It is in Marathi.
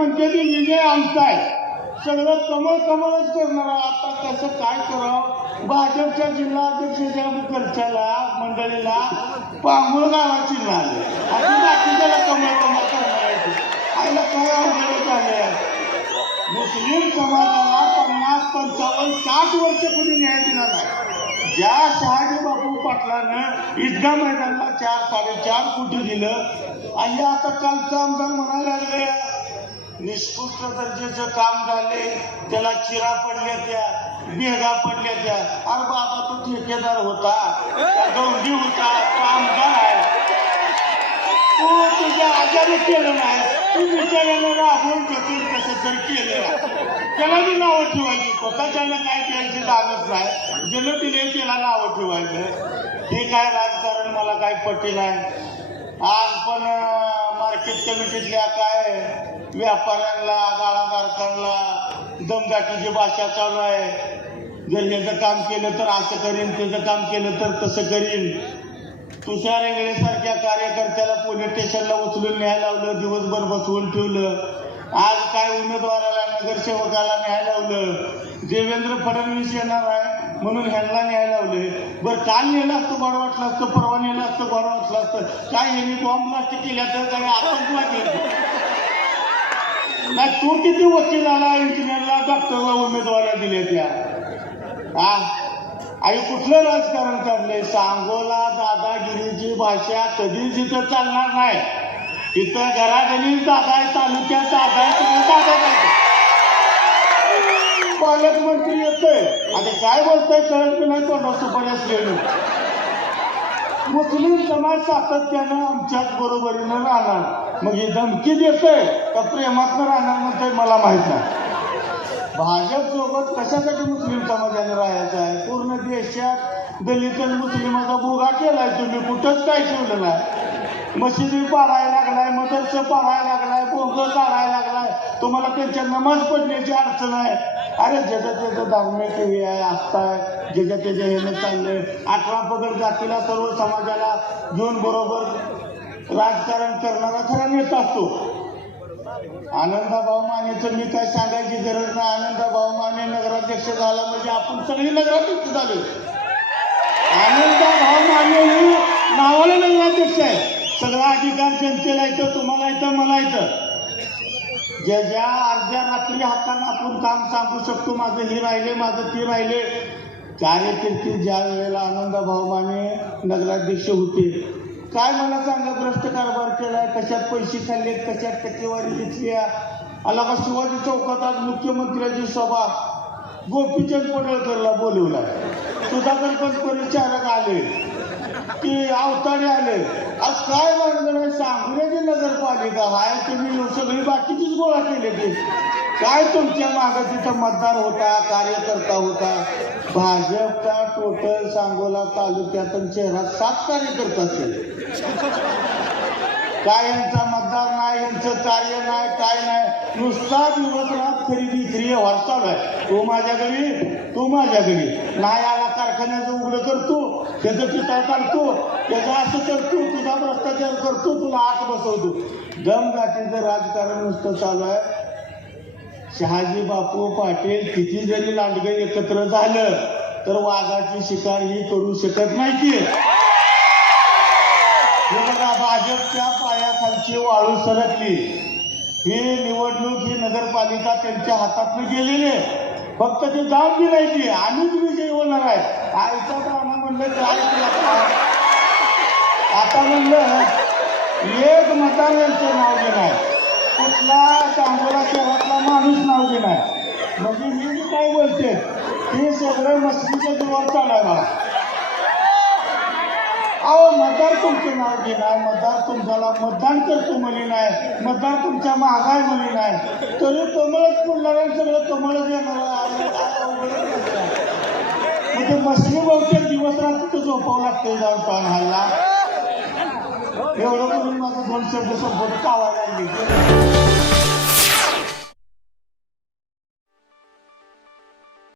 म्हणते की विजय आमचा आहे, सगळं कमळ कमळच करणार आहे. आता कसं काय करावं? भाजपच्या जिल्हा अध्यक्षाच्या खर्चाला मंडळीला पांगुळ गावाची आले आणि बाकीच्याला कमळ कमळ करणार आहे. आईला काय अवघड झाले. मुस्लिम समाजाला 50, 55, 60 वर्ष कोणी न्याय दिला नाही. ज्या शहाजी बापू पाटलानं ईदगा मैदानाला 4, 4.5 कोटी दिलं आणि आता कालचा आमदार म्हणायला लागले निष्कृष्ट दर्जाचं काम झाले, त्याला चिरा पडल्या, त्या बेगा पडल्या. त्या अरे बाबा तो ठेकेदार होता, गौंडी होता, तो आमदार आहे, तू तुझ्या आजारी केलं नाही, तू विचारायला राबवून घेतून कसं तर केलं. त्याला बी नावं ठेवायची, स्वतःच्यानं काय द्यायची जाणच नाही, ज्यानं दिले त्याला नावं ठेवायचं. हे काय राजकारण मला काय पटेल आहे. आज पण मार्केट कमिटीतल्या काय व्यापाऱ्यांना, गाळाधारकांना दमदाटीची भाषा चालू आहे. जर याचं काम केलं तर असं करीन, त्याचं काम केलं तर तसं करीन. तुषार इंगळेसारख्या कार्यकर्त्याला पोलीस स्टेशनला उचलून न्याय लावलं, दिवसभर बसवून ठेवलं. आज काय उमेदवाराला, नगरसेवकाला न्याय लावलं. देवेंद्र फडणवीस येणार आहे म्हणून ह्यांना न्याय लावले. बरं काल नेलं असतं बरं वाटलं असतं, परवा नेलं असतं बरं वाटलं असतं. काय ह्यांनी बॉम्ब ब्लास्ट केल्या तर काय आतंकवाद नाही. तू किती वकिलाला, इंजिनियरला, डॉक्टरला उमेदवाऱ्या दिल्या त्या? आई कुठलं राजकारण काढलंय? सांगोला दादागिरीची भाषा कधीच इथं चालणार नाही. इथं घराघरीच दादा आहे, तालुक्यात दादा आहे, तुम्ही दादा काय पालकमंत्री येतोय आणि काय बोलतोय कळत बी नाही, तोंडात सुपारी असलेलं. मुस्लिम समाज सातत्यानं आमच्याच बरोबरीनं राहणार. मग ही धमकी देतोय का प्रेमातनं राहणार म्हणतोय मला माहित नाही. भाजप सोबत कशासाठी मुस्लिम समाजाने राहायचं आहे? पूर्ण देशात दलित आणि मुस्लिमाचा भुगा केलाय तुम्ही, कुठंच काय ठेवलं नाही. मशिदी पाडायला लागलाय, मदरसे पाडायला लागलाय, बोंग काढायला लागलाय. तुम्हाला त्यांच्या नमाज पडण्याची अडचण आहे. अरे ज्याचं त्याचं धार्मिक हे आहे, आस्था आहे, ज्याच्या त्याच्या ह्यानं चाललंय. 18 पगड जातीला, सर्व समाजाला घेऊन बरोबर राजकारण करणारा खरा नेता असतो. आनंदभाऊ मानेचं मी काय सांगायची गरज नाही. आनंदभाऊ माने नगराध्यक्ष झाला म्हणजे आपण सगळी नगराध्यक्ष झाले. आनंदभाऊ माने ही नावाला नगराध्यक्ष आहे. सगळा अधिकार जनतेला येतं, तुम्हाला येतं, मला येतं. ज्या अर्ध्या रात्री हाताने आपण काम सांगू शकतो, माझं हे राहिले, माझं ते राहिले. कार्यकिर्दी ज्या वेळेला आनंदभाऊ माने नगराध्यक्ष होते, काय मला सांगा भ्रष्ट कारभार केलाय, कशात पैसे खाल्ले, कशात टक्केवारी घेतली. आला का शिवाजी चौकात आज मुख्यमंत्र्यांची सभा गोपीचंद पडळकरला बोलवलाय. सुधाकर पण परिचारक आले की अवताडे आले. आज काय भानगड आहे? सांगण्याची नगरपालिका हाय, तुम्ही सगळी बाकीचीच गोळा केले की काय? तुमच्या मागे तिथं मतदार होता, कार्यकर्ता होता. भाजपचा टोटल सांगोला तालुक्यात शहरात 7 कार्यकर्ता असेल. काय यांचा मतदार नाही, यांचं कार्य नाही, काय नाही. नुसता दिवस रात खरेदी विक्री चालू आहे. तू माझ्या घरी, तू माझ्या घरी. नाही आला कारखान्याचं उघडं करतो, त्याचं पिता काढतो, त्याचं असं करतो, तुझा भ्रष्टाचार करतो, तुला आत बसवतो. दमदाटीचं राजकारण नुसतं चालू आहे. शहाजी बापू पाटील किती जरी लांडगं एकत्र झालं तर वाघाची शिकार ही करू शकत नाही. की हे बघा, भाजपच्या पायाखालची वाळू सरकली. ही निवडणूक, ही नगरपालिका त्यांच्या हातातून गेलेली. फक्त ते जाऊन बी नाही की आम्हीच विजयी होणार आहे. आईचा प्राणा म्हणलं काय आता म्हणलं एक मतदार यांचं नाव घेणार, कुठला सांगोला शहरातला माणूस नाव घेणार. म्हणजे मी काय बोलते हे सगळं मस्तीच्या जीवावर चालायला. अहो मतदार तुमचं नाव घेणार, मतदार तुमच्याला मतदान करतो म्हणे नाही, मतदार तुमच्या महागाय म्हणे नाही, तरी कमळच पुढणार आहे, सगळं कमळच येणार. म्हणजे मस्ती बहुतेक दिवस रात्र झोपावं लागते जाऊन टाउन हॉलला. एवढं करून माझं 2 शब्द संपत कावायला लागले.